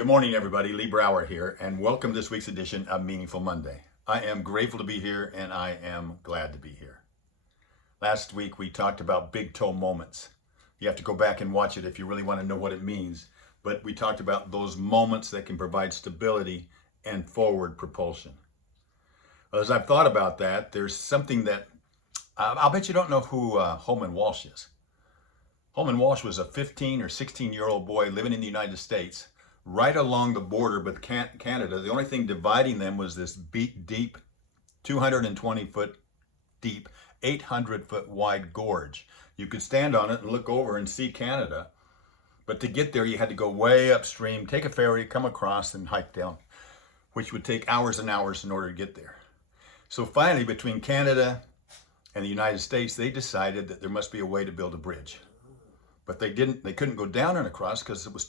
Good morning, everybody. Lee Brower here, and welcome to this week's edition of Meaningful Monday. I am grateful to be here, and I am glad to be here. Last week, we talked about big toe moments. You have to go back and watch it if you really want to know what it means. But we talked about those moments that can provide stability and forward propulsion. As I've thought about that, there's something that I'll bet you don't know who Holman Walsh is. Holman Walsh was a 15 or 16-year-old boy living in the United States, right along the border with Canada. The only thing dividing them was this deep, 220-foot deep, 800-foot wide gorge. You could stand on it and look over and see Canada. But to get there, you had to go way upstream, take a ferry, come across, and hike down, which would take hours and hours in order to get there. So finally, between Canada and the United States, they decided that there must be a way to build a bridge. But they couldn't go down and across because it was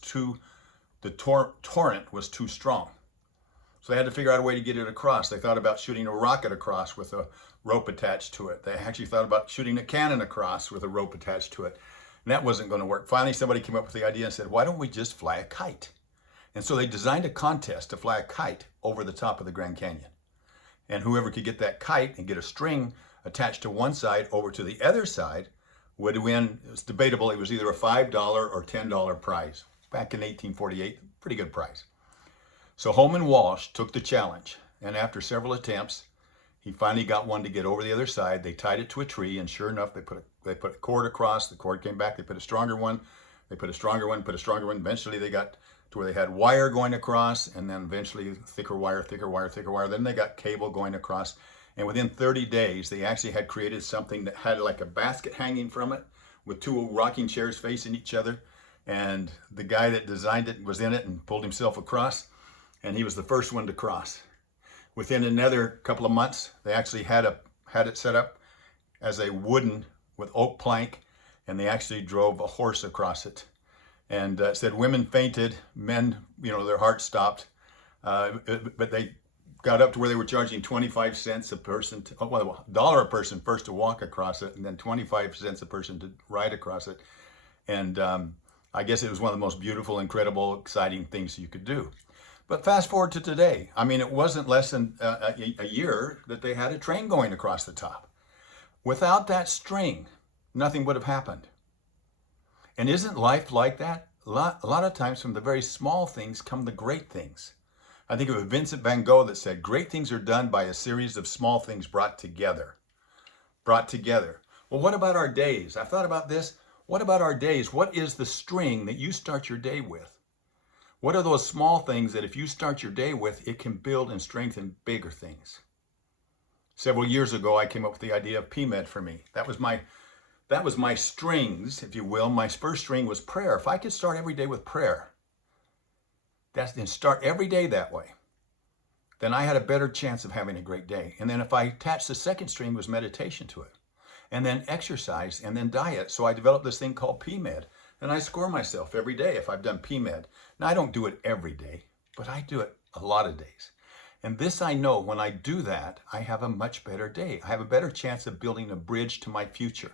the torrent was too strong. So they had to figure out a way to get it across. They thought about shooting a rocket across with a rope attached to it. They actually thought about shooting a cannon across with a rope attached to it. And that wasn't going to work. Finally, somebody came up with the idea and said, why don't we just fly a kite? And so they designed a contest to fly a kite over the top of the Grand Canyon. And whoever could get that kite and get a string attached to one side over to the other side would win. It was debatable. It was either a $5 or $10 prize. Back in 1848, pretty good prize. So Holman Walsh took the challenge, and after several attempts, he finally got one to get over the other side. They tied it to a tree, and sure enough, they put a cord across. The cord came back. They put a stronger one. They put a stronger one, put a stronger one. Eventually, they got to where they had wire going across, and then eventually thicker wire, thicker wire, thicker wire. Then they got cable going across, and within 30 days, they actually had created something that had like a basket hanging from it with two rocking chairs facing each other. And the guy that designed it was in it and pulled himself across, and he was the first one to cross. Within another couple of months, they actually had it set up as a wooden with oak plank, and they actually drove a horse across it. And it said women fainted, men, their hearts stopped, but they got up to where they were charging 25 cents a person, $1 a person first to walk across it, and then 25 cents a person to ride across it. And I guess it was one of the most beautiful, incredible, exciting things you could do. But fast forward to today. I mean, it wasn't less than a year that they had a train going across the top. Without that string, nothing would have happened. And isn't life like that? A lot of times from the very small things come the great things. I think it was Vincent van Gogh that said, great things are done by a series of small things brought together. Brought together. Well, what about our days? I've thought about this. What about our days? What is the string that you start your day with? What are those small things that if you start your day with, it can build and strengthen bigger things? Several years ago, I came up with the idea of PMED for me. That was my strings, if you will. My first string was prayer. If I could start every day with prayer, and start every day that way, then I had a better chance of having a great day. And then if I attached the second string was meditation to it, and then exercise, and then diet. So I developed this thing called PMED, and I score myself every day if I've done PMED. Now, I don't do it every day, but I do it a lot of days. And this I know, when I do that, I have a much better day. I have a better chance of building a bridge to my future.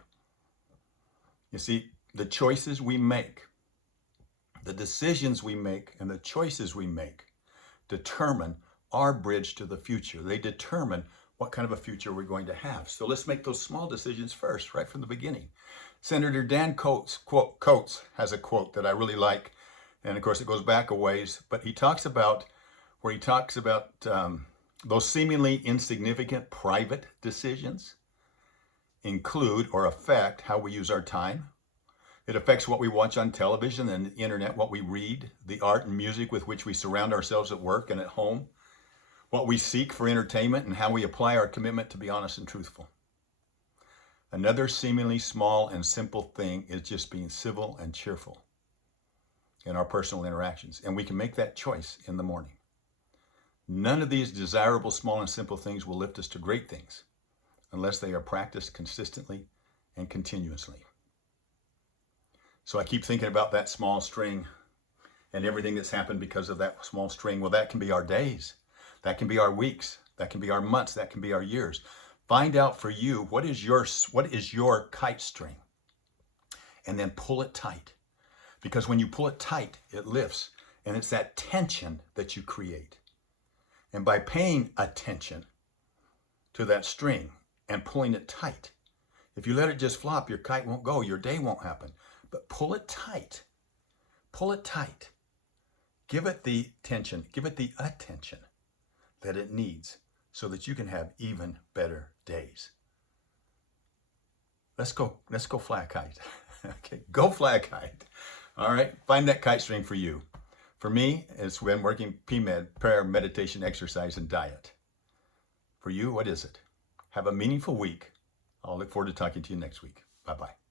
You see, the choices we make, the decisions we make, and the choices we make determine our bridge to the future. They determine what kind of a future we're going to have. So let's make those small decisions first, right from the beginning. Senator Dan Coates has a quote that I really like, and of course it goes back a ways, but he talks about those seemingly insignificant private decisions include or affect how we use our time. It affects what we watch on television and the internet, what we read, the art and music with which we surround ourselves at work and at home, what we seek for entertainment, and how we apply our commitment to be honest and truthful. Another seemingly small and simple thing is just being civil and cheerful in our personal interactions. And we can make that choice in the morning. None of these desirable small and simple things will lift us to great things unless they are practiced consistently and continuously. So I keep thinking about that small string and everything that's happened because of that small string. Well, that can be our days. That can be our weeks. That can be our months. That can be our years. Find out for you, what is your kite string? And then pull it tight. Because when you pull it tight, it lifts. And it's that tension that you create. And by paying attention to that string and pulling it tight, if you let it just flop, your kite won't go, your day won't happen. But pull it tight. Pull it tight. Give it the tension, give it the attention that it needs so that you can have even better days. Let's go fly a kite. Okay, go fly a kite. All right, find that kite string for you. For me, it's when working PMED, prayer, meditation, exercise, and diet. For you, what is it? Have a meaningful week. I'll look forward to talking to you next week. Bye-bye.